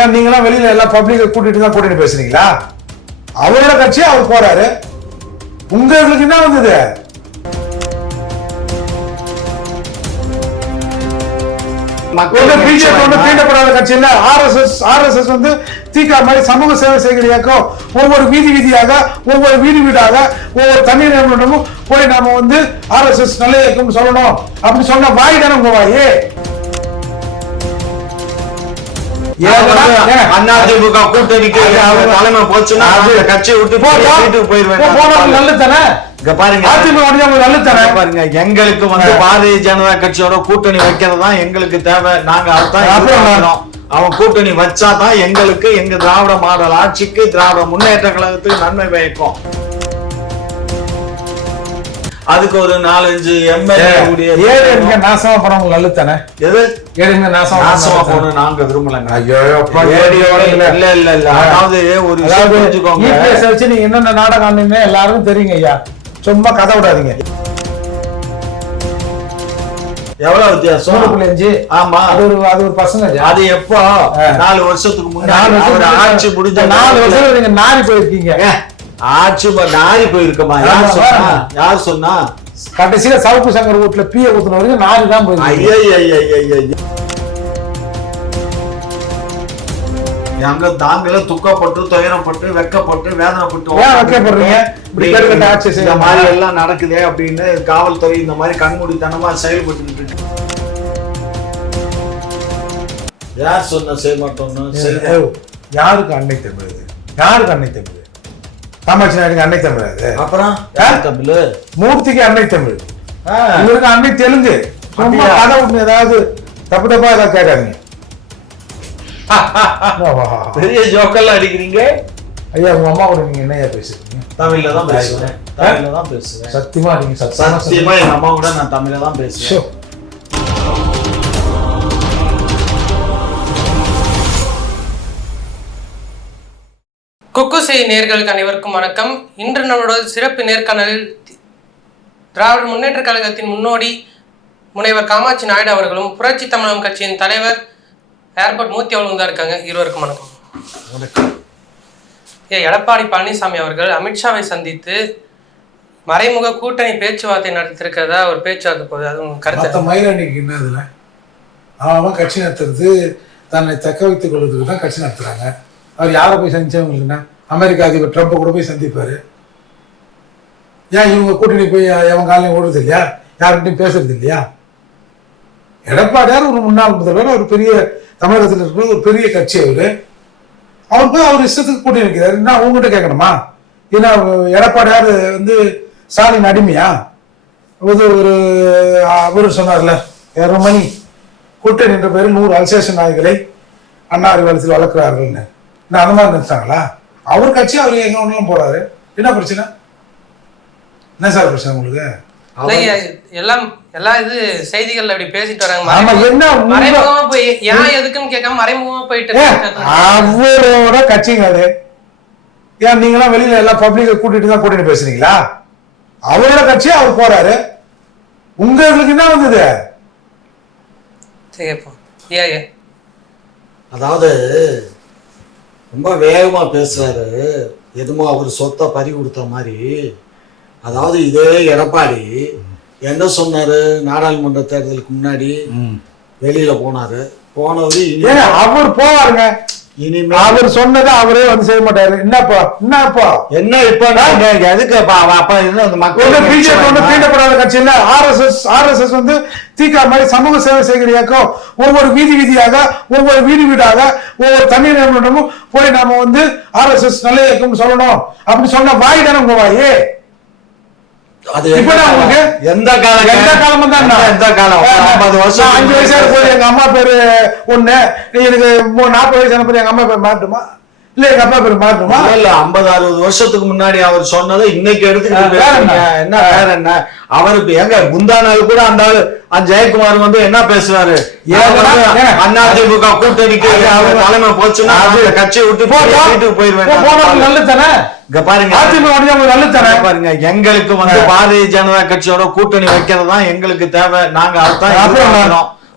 ஏன் நீங்களாம் வெளியில எல்லாம் பப்ளிக்கை கூட்டிட்டு தான் கூட்டிட்டு பேசுறீங்களா? அவரோட கட்சியா அவர் போறாரு. உங்களுக்கு என்ன வந்தது? தீண்டப்படாத கட்சி இல்ல. RSS வந்து தீகா மாதிரி சமூக சேவை செய்கிற இயக்கம். ஒவ்வொரு வீதியாக ஒவ்வொரு வீடாக ஒவ்வொரு தண்ணீர் நிறுவனமும் போய் நாம வந்து RSS நல்ல இயக்கம் சொல்லணும் அப்படின்னு சொன்ன வாய் தானே உங்க வாய். அதிமுக கூட்டணிக்கு தலைமை போச்சுன்னா கட்சியை விட்டு வீட்டுக்கு போயிருவேன். நல்லது தானே பாருங்க. பாருங்க, எங்களுக்கு வந்து பாரதிய ஜனதா கட்சியோட கூட்டணி வைக்கிறது தான் எங்களுக்கு தேவை. நாங்க அதுதான் அவன் கூட்டணி வச்சாதான் எங்களுக்கு எங்க திராவிட மாடல் ஆட்சிக்கு திராவிட முன்னேற்ற கழகத்துக்கு நன்மை பயக்கும். அதுக்கு ஒரு 4-5 எம்எல்ஏ நாசமா போனவங்க நல்லது தானே. எது ஏழுங்க நாசமா போகணும் நாங்க விரும்பலங்க. இல்ல இல்ல இல்ல, அதாவது ஒரு வச்சு நீங்க என்னென்ன நாடகம் ஆனீங்க எல்லாருக்கும் தெரியுங்க ஐயா. சும்மா கதை விடாதீங்க. எவ்வளவு வித்தியாசம்? 5. ஆமா, அது ஒரு பசங்க. அது எப்போ 4 வருஷத்துக்கு முன்னாடி ஆட்சி முடிஞ்ச 4 வருஷம் நீங்க நாரி போயிருக்கீங்க. ஆட்சி நாரி போயிருக்கமா? யார் சொன்னா? கடைசியில சவுக்கு சங்கர் வீட்டுல பீய ஊத்துன வரைக்கும் நாரி தான் போயிருக்கு. அங்க தாங்களே துக்கப்பட்டு துயரப்பட்டு வெக்கப்பட்டு வேதனைப்பட்டு இந்த மாதிரி எல்லாம் நடக்குதே அப்படின்னு காவல்துறை இந்த மாதிரி கண்மூடித்தனமா செயல்பட்டு யார் சொன்ன செய்ய மாட்டோம்னு. யாருக்கு அன்னை தமிழ்? யாருக்கு அன்னை தமிழ்? காமாட்சி நாயுடுக்கு அன்னை தமிழ். அப்புறம் தமிழ் மூர்த்திக்கு அன்னை தமிழ். இவருக்கு அன்னை தெலுங்கு. கதை ஒண்ணு ஏதாவது தப்பு தப்பா ஏதாவது கேட்காதீங்க. பெரிய ஜோக்கெல்லாம் அடிக்கிறீங்க ஐயா. உங்க அம்மா கூட நீங்க என்னையா பேசுறீங்க? தமிழ்ல தான் பேசுவேன். தமிழ்ல தான் பேசுவேன். சத்தியமா நீங்க சத்தியமா எங்க அம்மா கூட நான் தமிழ்ல தான் பேசுவேன். குக்குசை நேயர்களுக்கு அனைவருக்கும் வணக்கம். இன்று நம்மளோட சிறப்பு நேர்காணலில் திராவிட முன்னேற்ற கழகத்தின் முன்னோடி முனைவர் காமாட்சி நாயுடு அவர்களும் புரட்சி தமிழகம் கட்சியின் தலைவர் ஏர்போர்ட் மூர்த்தி அவர்களும் தான் இருக்காங்க. இருவருக்கும் வணக்கம். வணக்கம். எடப்பாடி பழனிசாமி அவர்கள் அமித்ஷாவை சந்தித்து மறைமுக கூட்டணி பேச்சுவார்த்தை நடத்திருக்கிறதா ஒரு பேச்சுவார்த்தை போகுது. அது உங்க கருத்து? மயிரணிக்கு என்ன இதுல அவன் கட்சி நடத்துறது தன்னை தக்க வைத்துக் கொள்வதுக்கு தான் கட்சி நடத்துறாங்க. அவர் யாரை போய் சந்திச்சவங்களுக்குன்னா அமெரிக்கா அதிபர் ட்ரம்ப்பை கூட போய் சந்திப்பாரு. ஏன் இவங்க கூட்டணி போய் எவன் காலையும் ஓடுறது இல்லையா? யார்கிட்டையும் பேசுறது இல்லையா? எடப்பாடியார் ஒரு முன்னாள் முதல்வர், ஒரு பெரிய தமிழகத்தில் இருக்கிற ஒரு பெரிய கட்சி. அவர் போய் அவர் இஷ்டத்துக்கு கூட்டி வைக்கிறாரு. என்ன அவங்ககிட்ட கேட்கணுமா? ஏன்னா எடப்பாடியார் வந்து ஸ்டாலின் அடிமையா? ஒரு சொன்னார்ல 2 மணி கூட்டணி என்ற பேரில் 100 அல்சேஷன் நாய்களை அண்ணா அறிவாலயத்தில் வளர்க்கிறார்கள்னு அந்த மாதிரி நினைச்சாங்களா? அவர் கட்சி அவர் எங்க ஒன்றும் போறாரு. என்ன பிரச்சனை? என்ன சார் பிரச்சனை உங்களுக்கு? எல்லாம் இது செய்திகள்ல அப்படி பேசிட்டு வராங்க. மறைமுகமா போய் ஏன் எதுக்குன்னு கேட்காம மறைமுகமா போயிட்டு அவரோட கட்சிங்க அது. ஏன் நீங்களாம் வெளியில எல்லாம் பப்ளிக்கை கூட்டிட்டு தான் கூட்டிட்டு பேசுறீங்களா? அவரோட கட்சியா அவர் போறாரு. உங்களுக்கு என்ன வந்தது? அதாவது ரொம்ப வேகமா பேசுறாரு. எதுமோ அவர் சொத்தை பறி கொடுத்த மாதிரி. அதாவது இதே எடப்பாடி என்ன சொன்னாரு? நாடாளுமன்ற தேர்தலுக்கு முன்னாடி வெளியில போனவரு அவர் போவாருங்க. இனிமே அவர் சொன்னதை அவரே வந்து செய்ய மாட்டாரு. என்ன எதுக்கு தீண்டப்படாத கட்சி இல்ல. RSS வந்து தீகா மாதிரி சமூக சேவை செய்கிற இயக்கம். ஒவ்வொரு வீதியாக ஒவ்வொரு வீடாக ஒவ்வொரு தண்ணீர் நிறுவனமும் போய் நாம வந்து RSS நல்ல இயக்கம் சொல்லணும் அப்படின்னு சொன்ன வாய் தானே உங்க வாய். அது எந்த காலம் 50 வருஷம் 5 வயசு போய் எங்க அம்மா பேரு ஒண்ணு, எனக்கு 40 வயசான போய் எங்க அம்மா பேர் மாட்டுமா? இல்ல எங்க அப்பா பேர் மாட்டுமா? இல்ல 50-60 வருஷத்துக்கு முன்னாடி அவர் சொன்னதை இன்னைக்கு எடுத்துக்கிட்டு என்ன வேற என்ன? அவருக்கு எங்க முந்தா நாள் கூட அந்த ஜெயக்குமார் வந்து என்ன பேசுவாரு? அதிமுக கூட்டணிக்கு தலைமை போச்சுன்னா கட்சியை விட்டு வீட்டுக்கு போயிருவேன். நல்லது தானே. பாருங்க, பாருங்க, எங்களுக்கு வந்து பாரதிய ஜனதா கட்சியோட கூட்டணி வைக்கிறது தான் எங்களுக்கு தேவை. நாங்க அதுதான்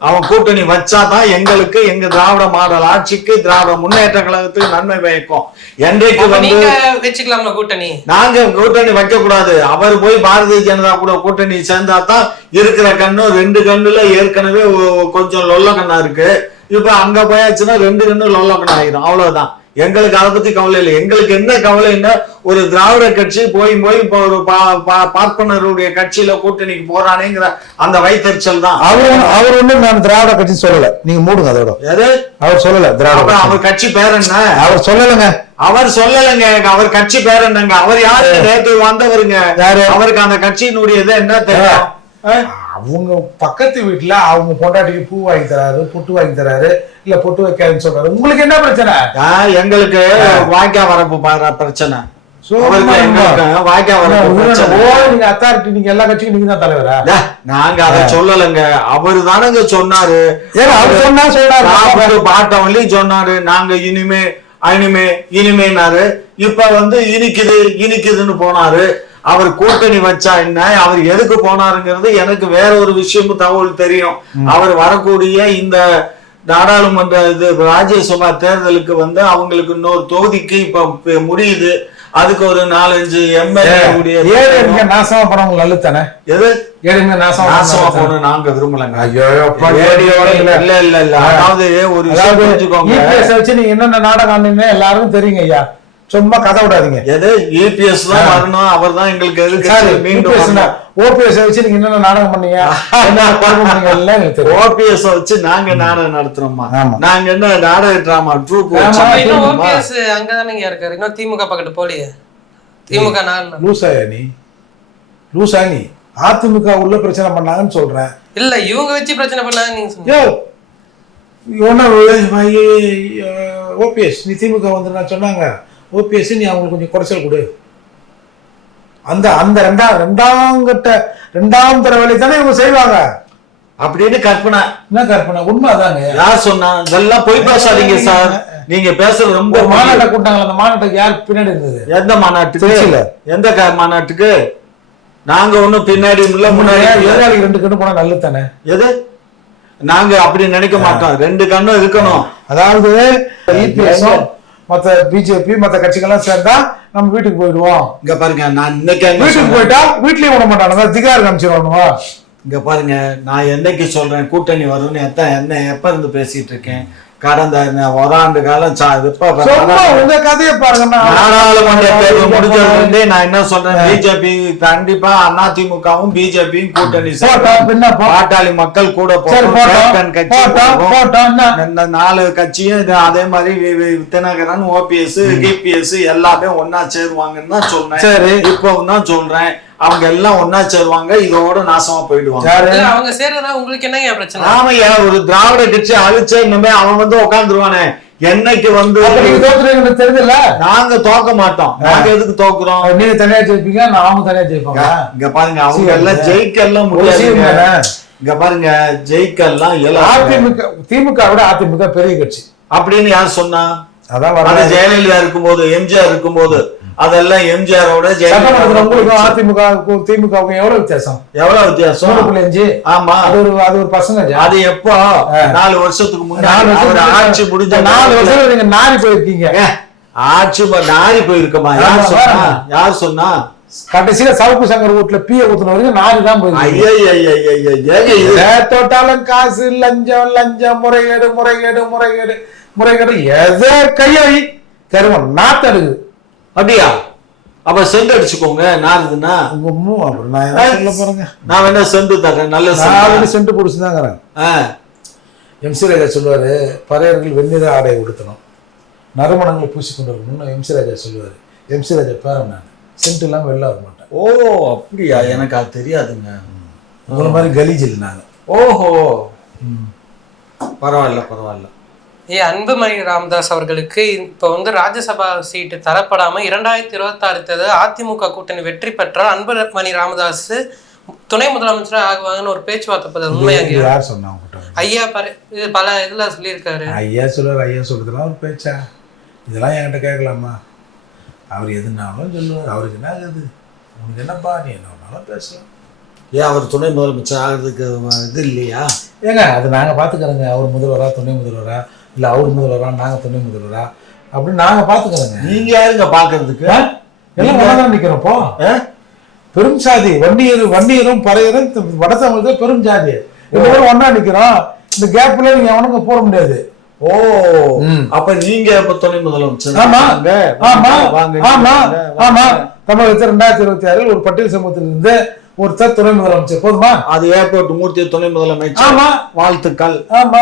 அவன் கூட்டணி வச்சாதான் எங்களுக்கு எங்க திராவிட மாடல் ஆட்சிக்கு திராவிட முன்னேற்ற கழகத்துக்கு நன்மை பயக்கும். என்றைக்கு வந்து நீங்க வச்சுக்கலாம்ல கூட்டணி, நாங்க கூட்டணி வைக்க கூடாது. அவர் போய் பாரதிய ஜனதா கூட கூட்டணி சேர்ந்தா தான் இருக்கிற கண்ணு 2 கண்ணுல ஏற்கனவே கொஞ்சம் லொல்ல கண்ணா இருக்கு. இப்ப அங்க போயாச்சுன்னா 2 கண்ணு லொல்ல கண்ணா ஆயிரும். அவ்வளவுதான். எங்களுக்கு அதை பத்தி கவலை இல்லை. எங்களுக்கு என்ன கவலைன்னா ஒரு திராவிட கட்சி போய் இப்ப ஒரு பார்ப்பனருடைய கட்சியில கூட்டணிக்கு போறானேங்கிற அந்த வைத்தறிச்சல் தான். அவர் ஒண்ணும் நான் திராவிட கட்சி சொல்லல, நீங்க மூடுங்க அதோட. எது அவர் சொல்லல திராவிட, அவர் கட்சி பேர் என்ன? அவர் சொல்லலங்க. அவர் சொல்லலைங்க. அவர் கட்சி பேர் என்னங்க? அவர் யாரு? நேற்று வந்தவருங்க. அவருக்கு அந்த கட்சியினுடைய இது என்ன தெரியும்? அவங்க பக்கத்து வீட்டுல அவங்க பொண்டாட்டிக்கு பூ வாங்கி தராரு, பொட்டு வாங்கி தராரு, இல்ல பொட்டு வைக்காதுன்னு சொல்றாரு. உங்களுக்கு என்ன பிரச்சனை? எங்களுக்கு வாய்க்கா வரப்பு பிரச்சனை. நீங்க அத்தாரிட்டி, நீங்க எல்லா கட்சிக்கும் நீங்க தான் தலைவரா? நாங்க அதை சொல்லலைங்க. அவரு தானங்க சொன்னாரு. அவர் சொன்னா சொல்றாரு, பாட்டவன்லயும் சொன்னாரு நாங்க இனிமேனாரு. இப்ப வந்து இனிக்குதுன்னு போனாரு. அவர் கூட்டணி வச்சா என்ன, அவர் எதுக்கு போனாருங்கிறது எனக்கு வேற ஒரு விஷயமும் தகவல் தெரியும். அவர் வரக்கூடிய இந்த நாடாளுமன்ற இது ராஜ்யசபா தேர்தலுக்கு வந்து அவங்களுக்கு இன்னொரு தொகுதிக்கு இப்ப முடியுது. அதுக்கு ஒரு 4-5 எம்எல்ஏ நாசமா போனவங்க நல்லதானே. எது ஏழுங்க நாசமா போகணும் நாங்க விரும்பலங்க. இல்ல அதாவது ஒரு வச்சு நீங்க என்னென்ன நாடகம் ஆனீங்கன்னு எல்லாருக்கும் தெரியுங்க ஐயா. சும்மா கதை விடாதீங்க. எது இபிஎஸ் தான் வரணும், அவர் தான் எங்களுக்கு ஓபிஎஸ் வச்சு நீங்க என்னென்ன நாடகம் பண்ணீங்க, ஓபிஎஸ் வச்சு நாங்க நாடகம் நடத்துறோமா? நாங்க என்ன நாடக டிராமா ட்ரூப் அங்கதானே இருக்காரு. இன்னும் திமுக பக்கத்து போலியே. திமுக லூசா நீ அதிமுக உள்ள பிரச்சனை பண்ணாங்கன்னு சொல்றேன். இல்ல இவங்க வச்சு பிரச்சனை பண்ணாங்க நீங்க. ஓபிஎஸ் நீ திமுக வந்து நான் சொன்னாங்க, ஓபிஎஸ் நீ அவங்களுக்கு கொஞ்சம் குறைச்சல் கொடு. அந்த அந்த ரெண்டாம் தர வேலை தானே இவங்க செய்வாங்க அப்படின்னு கற்பனை. என்ன கற்பனை? உண்மை அதாங்க. யார் சொன்னா? இதெல்லாம் போய் பேசாதீங்க சார். நீங்க பேசுறது ரொம்ப. மாநாட்டை கூட்டாங்களா? அந்த மாநாட்டுக்கு யார் பின்னாடி இருந்தது? எந்த மாநாட்டுக்கு? எந்த மாநாட்டுக்கு? நாங்க ஒண்ணும் பின்னாடி இல்ல, முன்னாடி. எதிராளி 2 கண்ணு போனா நல்லது தானே. எது? நாங்க அப்படி நினைக்க மாட்டோம். 2 கண்ணும் இருக்கணும். அதாவது மத்த பிஜேபி மத்த கட்சிகள்லாம் சேர்ந்தா நம்ம வீட்டுக்கு போயிடுவோம். இங்க பாருங்க, நான் இன்னைக்கு வீட்டுக்கு போயிட்டா வீட்லயும் விட மாட்டாங்க, திகார் காமிச்சிருவானுவா. இங்க பாருங்க, நான் என்னைக்கு சொல்றேன் கூட்டணி வரும்னு என்ன எப்ப இருந்து பேசிட்டு இருக்கேன்? கடந்த ஓராண்டு காலம் உங்க கதையை பாருங்க. நாடாளுமன்ற தேர்தல் முடிஞ்சது நான் என்ன சொல்றேன், பிஜேபி கண்டிப்பா அதிமுகவும் பிஜேபியும் கூட்டணி பாட்டாளி மக்கள் கூட இந்த 4 கட்சியும் அதே மாதிரி தினகரன், ஓபிஎஸ், டிபிஎஸ் எல்லாமே ஒன்னா சேருவாங்கன்னு தான் சொன்னேன். சரி, இப்பவும் தான் சொல்றேன், அவங்க எல்லாம் ஒன்னா சேருவாங்க, இதோட நாசமா போயிடுவாங்க. அவங்க சேர்றதா உங்களுக்கு என்ன பிரச்சனை? ஆமையா, ஒரு திராவிட கட்சி அழிச்சா இனிமே அவன் வந்து உட்காந்துருவானே. என்னைக்கு வந்து தெரியுதுல்ல, நாங்க தோக்க மாட்டோம். நாங்க எதுக்கு தோக்குறோம்? நீங்க தனியா ஜெயிப்பீங்க, நாம தனியா ஜெயிப்போங்க. இங்க பாருங்க, அவங்க எல்லாம் ஜெயிக்க எல்லாம் முடியாது. இங்க பாருங்க, ஜெயிக்க எல்லாம் அதிமுக திமுக விட அதிமுக பெரிய கட்சி அப்படின்னு யார் சொன்னா? அதான் ஜெயலலிதா இருக்கும்போது, எம்ஜிஆர் இருக்கும்போது அதெல்லாம் எம்ஜிஆரோட அதிமுக திமுக எவ்வளவு வித்தியாசம்? எவ்வளவு வித்தியாசம்? 5. ஆமா, அது ஒரு பர்சன்டேஜ். அது எப்போ? 4 வருஷத்துக்கு முன்னாடி ஆட்சி முடிஞ்ச 4 வருஷம் நீங்க நாரி போயிருக்கீங்க. ஆட்சி நாரி போயிருக்கமா? யார் சொன்னா? கடைசியில சவுக்கு சங்கர் வீட்டுல பீய ஊத்துன வரைக்கும் நாரி தான் போயிருக்கு. தொட்டாலும் காசு, லஞ்சம், முறைகேடு எதை கையை கருவம் நாத்தடுது. அப்படியா? அப்ப செண்டு அடிச்சுக்கோங்க. நாருதுன்னா நான் வேணா செண்டு தரேன். நல்ல செண்டு பிடிச்சுதாங்க. எம்சி ராஜா சொல்லுவாரு, பறையர்கள் வெண்ணிற ஆடை உடுத்தணும், நறுமணங்களை பூசிக்கொண்டு இருக்கணும்னு எம்சி ராஜா சொல்லுவாரு. எம்சி ராஜா பேரன் நான், சென்ட் இல்லாம வெளில வர மாட்டேன். ஓ அப்படியா? எனக்கு அது தெரியாதுங்க. உங்களை மாதிரி கலீஜ் இல்லை நாங்க. ஓஹோ, பரவாயில்ல. அன்புமணி ராமதாஸ் அவர்களுக்கு இப்ப வந்து ராஜ்யசபா சீட்டு தரப்படாம 2026 தேர்தல் அதிமுக கூட்டணி வெற்றி பெற்றால் அன்புமணி ராமதாஸ் துணை முதலமைச்சரா ஆகுவாங்கன்னு ஒரு பேச்சுவார்த்தை போது உண்மையாங்க? யார் சொன்னாங்க? ஐயா இது பல இதுல சொல்லியிருக்காரு. ஐயா சொல்றதுலாம் ஒரு பேச்சா? இதெல்லாம் என்கிட்ட கேட்கலாமா? அவர் எதுனாலும் சொல்லுவார். அவருக்கு என்ன ஆகுது? உனக்கு என்னப்பா, நீ என்ன வேணாலும் பேசலாம். ஏன் அவர் துணை முதலமைச்சர் ஆகிறதுக்கு இது இல்லையா? ஏங்க அது நாங்கள் பார்த்துக்கிறோங்க. அவர் முதல்வரா துணை முதல்வரா, இல்லை அவர் முதல்வரா நாங்கள் துணை முதல்வரா அப்படின்னு நாங்கள் பார்த்துக்கிறோங்க. நீங்க யாருங்க பாக்குறதுக்கு? எல்லாம் ஒன்றா நிற்கிறோம். இப்போ பெரும் சாதி வன்னியரும் பறையரும் வட தமிழ் பெரும் சாதி ரெண்டு பேரும் ஒன்றா நிற்கிறோம். இந்த கேப்ல நீங்க எவனுங்க போட முடியாது. ஓ, அப்ப நீங்க இப்ப துணை முதலமைச்சர்? ஆமா ஆமா ஆமா. தமிழகத்தில் 2026 ஒரு பட்டியல் சமூகத்திலிருந்து ஒருத்தர் துணை முதலமைச்சர் போதுமா? அது ஏர்போர்ட் மூர்த்தி துணை முதலமைச்சர். ஆமா, வாழ்த்துக்கள். ஆமா,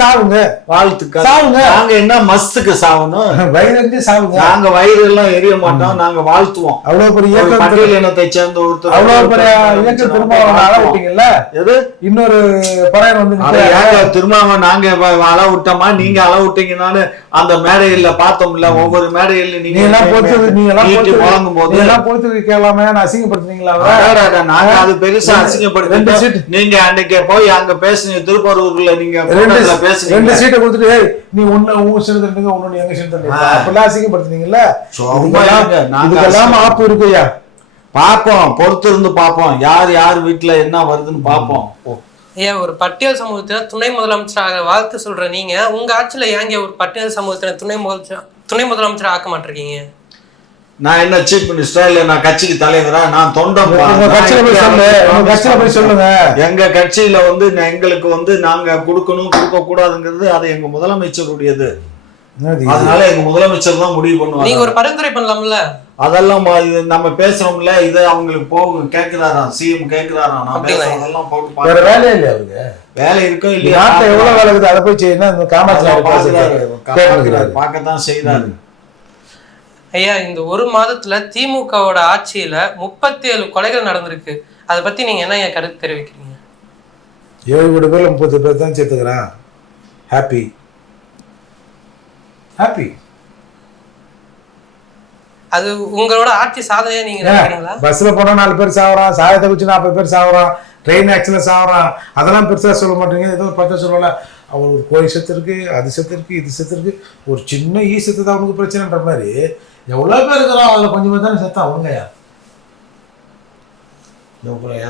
சாவுங்க வாழ்த்துக்கள். சாவுங்க. நாங்க என்ன மஸ்துக்கு சாவணும்? வயிறு சாவுங்க. நாங்க வயிறு எல்லாம் எரிய மாட்டோம், நாங்க வாழ்த்துவோம். அவ்வளவு பெரிய பட்டியல் இனத்தை சேர்ந்த ஒருத்தர் அவ்வளவு பெரிய இயக்கம் திருமாவளவன் அள விட்டீங்கல்ல. எது இன்னொரு பறையன் வந்து திருமாவளவன் நாங்க அள விட்டோமா? நீங்க அள விட்டீங்கன்னாலும் அந்த மேடையில பார்த்தோம்ல, ஒவ்வொரு மேடையில நீங்க எல்லாம் வழங்கும் போது எல்லாம் பொறுத்து கேட்கலாமே அசிங்கப்படுத்துனீங்களா? நாங்க அது பெருசா அசிங்கப்படுத்தி நீங்க அன்னைக்கு போய் அங்க பேசுனீங்க திருப்பூர்ல, நீங்க பேசுறீங்க 2 சீட்டை கொடுத்துட்டு நீ ஒண்ணு உங்க சீட்டு தந்துங்க, ஒண்ணு எங்க சீட்டு தந்துங்க அப்பெல்லாம் அசிங்கப்படுத்துனீங்கல்ல. இதுக்கெல்லாம் ஆப்பு இருக்குயா. பாப்போம், பொறுத்து இருந்து பாப்போம் யார் யார் வீட்டுல என்ன வருதுன்னு பாப்போம். ஏன் ஒரு பட்டியல் சமூகத்தின துணை முதலமைச்சராக வாழ்த்து சொல்ற நீங்க உங்க ஆட்சியில ஏங்க ஒரு பட்டியல் சமூகத்தின துணை முதலமைச்சர் ஆக்க மாட்டிருக்கீங்க? நான் என்ன சீஃப் மினிஸ்டர் இல்ல நான் கட்சிக்கு தலைவரா? நான் தொண்டம். சொல்லுங்க. எங்க கட்சியில வந்து எங்களுக்கு வந்து நாங்க கொடுக்கணும் கொடுக்க கூடாதுங்கிறது அது எங்க முதலமைச்சருடையது. அதனால எங்க முதலமைச்சர் தான் முடிவு பண்ணுவாங்க. நீங்க ஒரு பரிந்துரை பண்ணலாம்ல? அதெல்லாம் நம்ம பேசுறோம்ல, இதை அவங்களுக்கு போகும் கேட்கிறாராம், சிஎம் கேட்கிறாராம். நான் பேசுறதெல்லாம் போட்டு வேற வேலையே இல்லையா அவருக்கு? வேலை இருக்கும் இல்லையா? நாட்டுல எவ்வளவு வேலை இருக்குது அதை போய் செய்யணும். பார்க்கத்தான் செய்யறாரு. ஐயா, இந்த ஒரு மாதத்துல திமுகவோட ஆட்சியில 37 கொலைகள் நடந்திருக்கு. அதை பத்தி நீங்க என்ன கருத்து தெரிவிக்கிறீங்க? 7 கோடி பேர்ல 30 பேர் தான் சேர்த்துக்கிறான். Happy happy. அது உங்களோட ஆட்சி சாதனையா நீங்க நினைக்கிறீங்களா? பஸ்ல போனா 4 பேர் சாவறான், சாயத்தை வச்சு 40 பேர் சாவறான், ட்ரெயின் ஆக்சிடென்ட் சாவறான். அதெல்லாம் பெருசா சொல்ல மாட்டீங்க. ஏதோ 10 சொல்லல. அவன் ஒரு கோழி செத்து இருக்கு, அது செத்து இருக்கு, இது செத்து இருக்கு, ஒரு சின்ன ஈ செத்து தான் அவனுக்கு பிரச்சனைன்ற மாதிரி எவ்வளவு பேர் இருக்கிறான். அதுல கொஞ்சம் தானே செத்தான் அவங்கயா.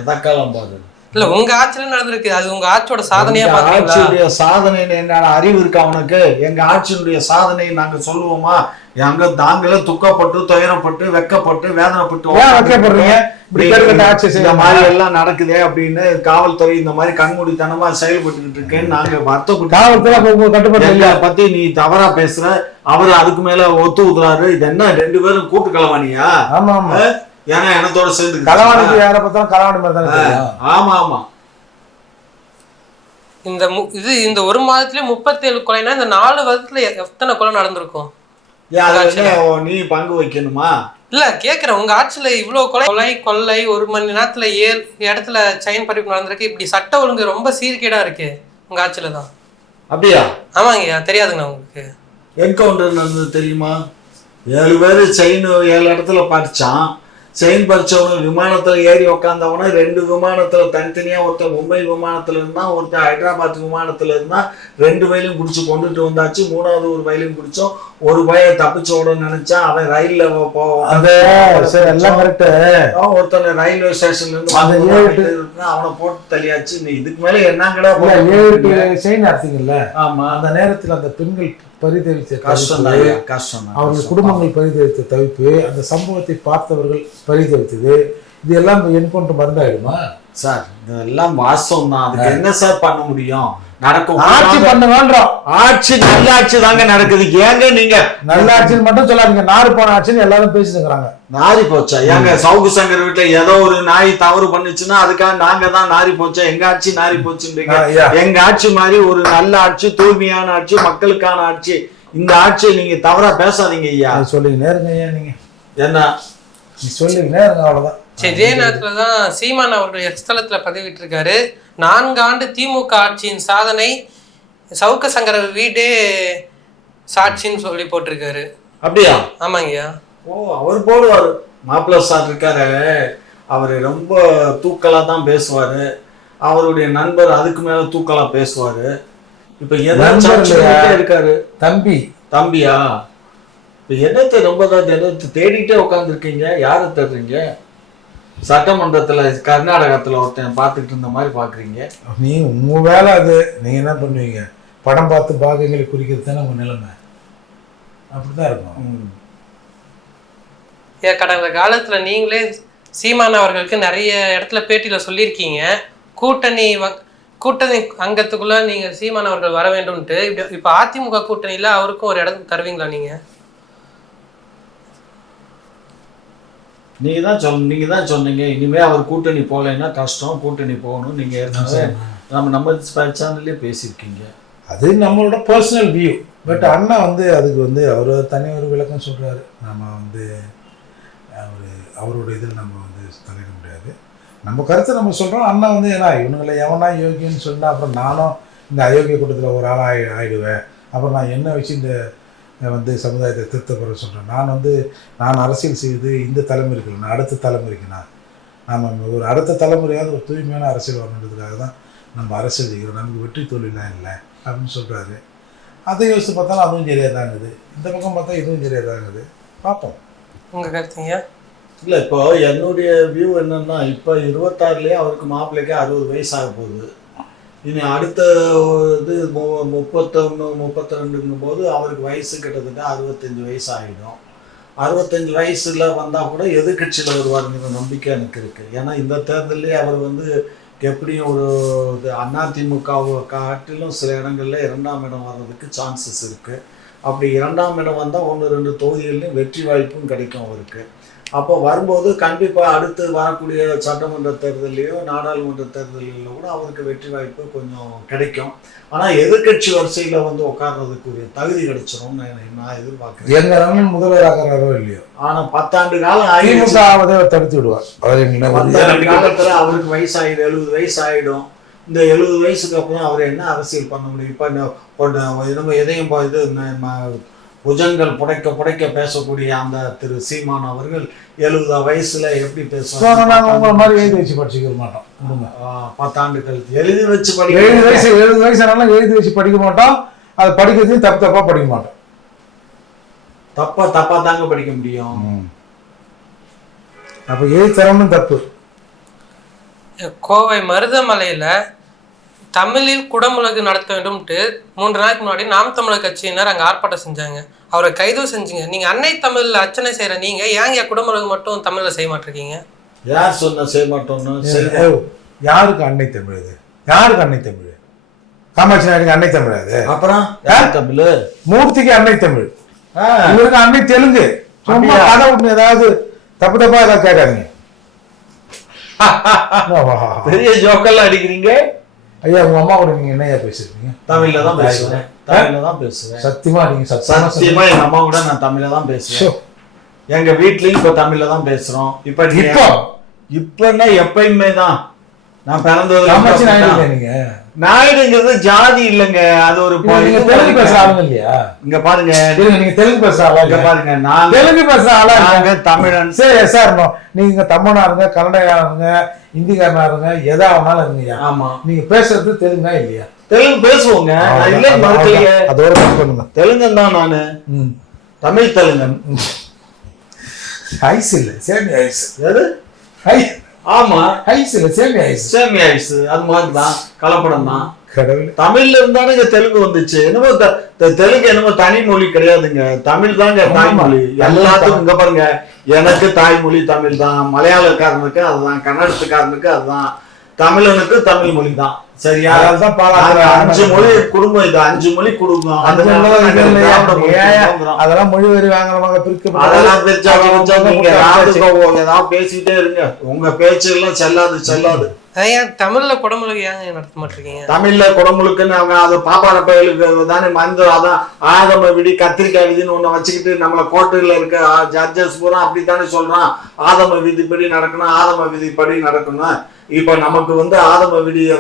எதக்காலம் பாரு இல்ல உங்க ஆட்சியில நடந்திருக்கு. அது உங்க ஆட்சியோட சாதனையா பாக்குறீங்களா? ஆட்சியுடைய சாதனை என்ன அறிவு இருக்கு அவனுக்கு? எங்க ஆட்சியினுடைய சாதனை நாங்க சொல்லுவோமா? எங்க நாங்களே துக்கப்பட்டு துயரப்பட்டு வெக்கப்பட்டு வேதனைப்பட்டு இந்த மாதிரி எல்லாம் நடக்குதே அப்படின்னு காவல்துறை இந்த மாதிரி கண்மூடித்தனமா செயல்பட்டு இருக்கேன்னு நாங்க வருத்தப்பட்டு பத்தி நீ தவறா பேசுற. அவரு அதுக்கு மேல ஒத்து ஊதுறாரு. இது என்ன 2 பேரும் கூட்டு கலவாணியா? ஆமா ஆமா. ஏன்னா எனத்தோட சேர்ந்து கலவாணிக்கு யாரை பார்த்தாலும் கலவாணி மாதிரி தானே. ஆமா ஆமா. இந்த ஒரு மாதத்துல 37 கொலைனா இந்த 4 வருஷத்துல எத்தனை கொலை நடந்திருக்கும்? நீ பங்கு வைக்கணுமா? இல்ல கேக்குறேன், உங்க ஆட்சியில இவ்வளவு கொள்ளை 1 மணி நேரத்துல 7 இடத்துல செயின் பறிப்பு நடந்திருக்கு. இப்படி சட்ட ஒழுங்கு ரொம்ப சீர்கேடா இருக்கு உங்க ஆட்சியில தான். அப்படியா? ஆமாங்கய்யா. தெரியாதுங்க உங்களுக்கு? என்கவுண்டர் நடந்தது தெரியுமா? 7 பேரு செயின் 7 இடத்துல பறிச்சான். செயின் பறிச்சவனு விமானத்துல ஏறி உக்காந்தவன 2 விமானத்துல தனித்தனியா, ஒருத்தர் மும்பை விமானத்துல இருந்தா, ஒருத்தர் ஹைதராபாத் விமானத்துல இருந்தா. 2 வயலையும் குடிச்சு கொண்டுட்டு வந்தாச்சு. 3வது ஒரு வயலையும் குடிச்சோம். ஒரு பய தப்பிச்சோட நினைச்சா அவன் ரயில்ல ஒருத்தனை ரயில்வே ஸ்டேஷன்ல இருந்து அவனை போட்டு தள்ளியாச்சு. இதுக்கு மேல என்னங்கடா செயின் அர்த்தீங்கல்ல? ஆமா. அந்த நேரத்தில் அந்த பெண்கள் பரிதவித்த கஷ்டம், அவர்கள் குடும்பங்கள் பரிதவித்த தவிப்பு, அந்த சம்பவத்தை பார்த்தவர்கள் பரிதவித்தது, இது எல்லாம் என்கவுண்டர் மருந்தாயிடுமா சார்? இதெல்லாம் வாஸ்தவம் தான். அதுக்கு என்ன சார் பண்ண முடியும்? நடக்கும். ஆட்சி பண்ணுவோம். ஆட்சி நல்ல ஆட்சி தாங்க நடக்குது. ஏங்க நீங்க நல்ல ஆட்சின்னு மட்டும் சொல்லாதீங்க. நாறு போன ஆட்சின்னு எல்லாரும் பேசிட்டுங்கிறாங்க. நாரி போச்சா? ஏங்க சவுக்கு சங்கர் வீட்டுல ஏதோ ஒரு நாய் தவறு பண்ணுச்சுன்னா அதுக்காக நாங்க தான் நாரி போச்சா? எங்க ஆட்சி நாரி போச்சுன்றீங்க. எங்க ஆட்சி மாதிரி ஒரு நல்ல ஆட்சி, தூய்மையான ஆட்சி, மக்களுக்கான ஆட்சி. இந்த ஆட்சியை நீங்க தவறா பேசாதீங்க ஐயா. சொல்லுங்க நேருங்க ஐயா. நீங்க என்ன நீ சொல்லுங்க நேருங்க, அவ்வளவுதான். சரி, இதே நேரத்துலதான் சீமான் அவர்கள் எக்ஸ்தலத்துல பதிவிட்டு இருக்காரு. 4 ஆண்டு திமுக ஆட்சியின் சாதனை சவுக்க சங்கர வீடே சாட்சின்னு சொல்லி போட்டிருக்காரு. அப்படியா? ஆமாங்கய்யா. ஓ, அவர் போடுவாரு. மாப்பிள்ள சார் இருக்காரு, அவரு ரொம்ப தூக்கலா தான் பேசுவாரு. அவருடைய நண்பர் அதுக்கு மேல தூக்கலா பேசுவாரு. இப்ப இருக்காரு தம்பியா? இப்ப என்னத்தை ரொம்ப தேடிட்டே உட்காந்துருக்கீங்க? யாரை தேடுறீங்க? சட்டமன்றத்துல கர்நாடகத்துல ஒருத்தன் பார்த்துட்டு இருந்த மாதிரி பாக்குறீங்க. நீ உங்க வேலை அது. நீங்க என்ன பண்ணுவீங்க? படம் பார்த்து பாகங்களை குறிக்கிறது தானே உங்க நிலைமை. அப்படிதான் இருக்கும். கடந்த காலத்துல நீங்களே சீமான் அவர்களுக்கு நிறைய இடத்துல பேட்டியில சொல்லியிருக்கீங்க, கூட்டணி அங்கத்துக்குள்ள நீங்க சீமான் அவர்கள் வர வேண்டும்ட்டு. இப்ப அதிமுக கூட்டணியில அவருக்கும் ஒரு இடம் தருவீங்களா நீங்க? நீங்க தான் சொன்னீங்க இனிமே அவர் கூட்டணி போகலைன்னா கஷ்டம், கூட்டணி போகணும். நீங்க நம்ம சேனல்லே பேசியிருக்கீங்க. அது நம்மளோட பர்சனல் வியூ. பட் அண்ணா அதுக்கு அவர் தனி ஒரு விளக்கம் சொல்றாரு. நம்ம அவரோட இதில் நம்ம தலையிட முடியாது. நம்ம கருத்தை நம்ம சொல்றோம். அண்ணா ஏன்னா இவனுங்களை எவனா யோகியன்னு சொன்னா அப்புறம் நானும் இந்த அயோக்கிய கூட்டத்தில் ஒரு ஆளாக ஆயிடுவேன். அப்புறம் நான் என்ன வச்சு இந்த சமுதாயத்தை திருத்தப்பட சொல்கிறேன். நான் அரசியல் செய்து இந்த தலைமுறைக்கு இல்லை, அடுத்த தலைமுறைக்கு நம்ம ஒரு அடுத்த தலைமுறையாவது ஒரு தூய்மையான அரசியல் வரணுன்றதுக்காக தான் நம்ம அரசியல் செய்கிறோம். நமக்கு வெற்றி தோல்விலாம் இல்லை அப்படின்னு சொல்கிறாரு. அதை யோசித்து பார்த்தாலும் அதுவும் சரியாக தாங்குது, இந்த பக்கம் பார்த்தா இதுவும் சரியாக தாங்குது. பார்ப்போம். உங்கள் கருத்துங்க? இல்லை, இப்போ என்னுடைய வியூ என்னன்னா, இப்போ 26லயே அவருக்கு மாப்பிள்ளைக்கு 60 வயசு ஆக போகுது. இனி அடுத்த இது 31 32ங்கும் போது அவருக்கு வயசு கிட்டத்தட்ட 65 வயசு ஆகிடும். 65 வயசுல வந்தால் கூட எதிர்கட்சியில் வருவாருங்கிற நம்பிக்கை எனக்கு இருக்குது. ஏன்னா இந்த தேர்தலே அவர் எப்படியும் ஒரு அதிமுகவை காட்டிலும் சில இடங்களில் 2ஆம் இடம் வர்றதுக்கு சான்சஸ் இருக்குது. அப்படி 2ஆம் இடம் வந்தால் 1-2 தொகுதிகள்லையும் வெற்றி வாய்ப்பும் கிடைக்கும் அவருக்கு. அப்போ வரும்போது கண்டிப்பாக அடுத்து வரக்கூடிய சட்டமன்ற தேர்தலையோ நாடாளுமன்ற தேர்தலிலோ கூட அவருக்கு வெற்றி வாய்ப்பு கொஞ்சம் கிடைக்கும். ஆனால் எதிர்கட்சி வரிசையில் உட்கார்றதுக்குரிய தகுதி கிடைச்சிடும் நான் எதிர்பார்க்குறேன். எங்க ரமன் முதல்வராகிறாரோ இல்லையோ, ஆனால் 10 ஆண்டு காலம் தடுத்து விடுவார். 10 ஆண்டு காலத்தில் அவருக்கு வயசாகிடும், 70 வயசு ஆகிடும். இந்த 70 வயசுக்கு அப்புறம் அவர் என்ன அரசியல் பண்ண முடியும்? இப்போ எதையும் புஜங்கள் புடைக்க பேசக்கூடிய அந்த திரு சீமான் அவர்கள் 70 வயசுல எப்படி பேசுவாங்க? மாதிரி எழுதி வச்சு படிச்சுக்க மாட்டோம். 10 ஆண்டுகள் எழுதி வச்சு 70 வயசு ஆனாலும் எழுதி வச்சு படிக்க மாட்டோம். அது படிக்கிறதையும் தப்பா படிக்க மாட்டோம். தப்பா தாங்க படிக்க முடியும். அப்ப எழுதி தரணும் தப்பு. கோவை மருதமலையில தமிழில் குடமுழக்கு நடத்த வேண்டும்ட்டு 3 நாளைக்கு முன்னாடி நாம் தமிழர் கட்சியினர் அங்கே ஆர்ப்பாட்டம் செஞ்சாங்க. அவரை கைது செஞ்சீங்க. நீங்க அன்னை தமிழ்ல அர்ச்சனை செய்யற நீங்க ஏங்க குடமுழக்கு மட்டும் தமிழ்ல செய்ய மாட்டிருக்கீங்க? யார் சொன்ன செய்ய மாட்டோம்னு? யாருக்கு அன்னை தமிழ்? அது யாருக்கு அன்னை தமிழ்? காமாட்சி நாயுடுக்கு அன்னை தமிழ். அது அப்புறம் தமிழ் மூர்த்திக்கு அன்னை தமிழ், இவருக்கு அன்னை தெலுங்கு. சும்மா கதை விட்டு ஏதாவது தப்பா ஏதாவது கேட்காதீங்க. பெரிய ஜோக்கெல்லாம் அடிக்கிறீங்க. ஐயா, உங்க அம்மா கூட நீங்க என்னையா பேசிருக்கீங்க? தமிழ்ல தான் பேசுவேன். சத்தியமா நீங்க சத்தியமா எங்க அம்மா கூட நான் தமிழ்ல தான் பேசுவேன். எங்க வீட்லயும் இப்ப தமிழ்ல தான் பேசுறோம். இப்பன்னா எப்பயுமே தான். நான் பிறந்தது நாயுடுங்கிறது ஜாதி இல்லைங்க, அது ஒரு தெலுங்கு பேசுற ஆளுங்க இல்லையா? இங்க பாருங்க, நீங்க தெலுங்கு பேசுற ஆளா? இங்க பாருங்க, நான் தெலுங்கு பேசுற ஆளா? தமிழன். சரி சார், நீங்க தமிழா இருங்க, கன்னடையா இருங்க, இந்திக்காரனா இருங்க, எதா வேணாலும் இருங்கய்யா. ஆமா, நீங்க பேசுறது தெலுங்கா இல்லையா? தெலுங்கு பேசுவோங்க, அதோட பண்ணுங்க. தெலுங்கன் தான் நானு, தமிழ் தெலுங்கன். ஐஸ் இல்ல, சேமி ஐஸ். எது? ஆமா, ஐஸ் இல்ல, சேமி ஐஸ். சேமி ஐஸ் அது மாதிரி தான், கலப்படம் தான். கடவுள், தமிழ்ல இருந்தானுங்க தெலுங்கு வந்துச்சு. என்னமோ தெலுங்கு என்னமோ தனி மொழி கிடையாதுங்க, தமிழ் தாங்க தாய்மொழி எல்லாத்துக்கும். இங்க பாருங்க, எனக்கு தாய்மொழி தமிழ் தான், மலையாளக்காரனுக்கு அதுதான், கன்னடத்துக்காரனுக்கு அதுதான், தமிழனுக்கு தமிழ் மொழி தான். சரியா? 5 மொழி குடும்பம், இது 5 மொழி குடும்பம். அதெல்லாம் மொழி வரி வாங்குறவங்க பிரிக்க, அதெல்லாம் ஏதாவது பேசிட்டே இருங்க, உங்க பேச்சு எல்லாம் செல்லாது. தமிழ்ல குடமுழுக்கு ஏங்க நடத்த மாட்டீங்க? தமிழ்ல குடமுழுக்குன்னு அவங்க அது பாப்பான பயலுக்கு தானே மருந்து, அதான் ஆதம விதி கத்திரிக்காய் விதின்னு ஒண்ணு வச்சுக்கிட்டு நம்மள கோர்ட்டுல இருக்க ஜட்ஜஸ் பூரா அப்படித்தானே சொல்றான். ஆதம விதிப்படி நடக்கணும், ஆதம விதிப்படி நடக்கணும். இப்ப நமக்கு ஆதம விதியை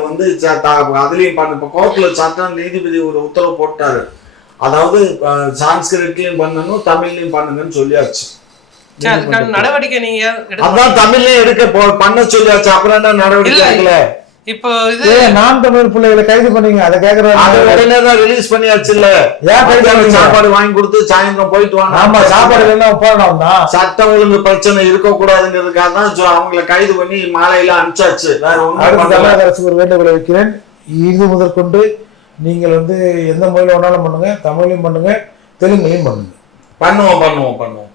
அதுலயும் பண்ண, இப்ப கோர்ட்ல சட்டம் நீதிபதி ஒரு உத்தரவு போட்டாரு. அதாவது சான்ஸ்கிரிட்லயும் பண்ணணும், தமிழ்லயும் பண்ணுங்கன்னு சொல்லியாச்சு. நடவடிக்கை நீங்க அதான் தமிழ்லயே எடுக்க பண்ண சொல்லியாச்சு. அப்புறம் என்ன நடவடிக்கை? இப்போ இது நாம் தமிழ் பிள்ளைகளை கைது பண்ணீங்க, அதை அது கேக்குறாங்க. உடனே தான் ரிலீஸ் பண்ணியாச்சு இல்ல. ஏன் கைது பண்ணீங்க? சாப்பாடு வாங்கி கொடுத்து சாயந்தரம் போயிட்டு வாங்க. ஆமா, சாப்பாடு வேணும் போராட்டம் தான். சட்டம் ஒழுங்கு பிரச்சனை இருக்க கூடாதுங்கிறதுக்காக தான் அவங்களை கைது பண்ணி மாலையில அனுப்பிச்சாச்சு. வேற ஒண்ணும் தமிழக அரசுக்கு ஒரு வேண்டுகோளை வைக்கிறேன். இது முதற்கொண்டு நீங்கள் எந்த மொழியில வேணாலும் பண்ணுங்க, தமிழையும் பண்ணுங்க, தெலுங்குலையும் பண்ணுங்க. பண்ணுவோம்.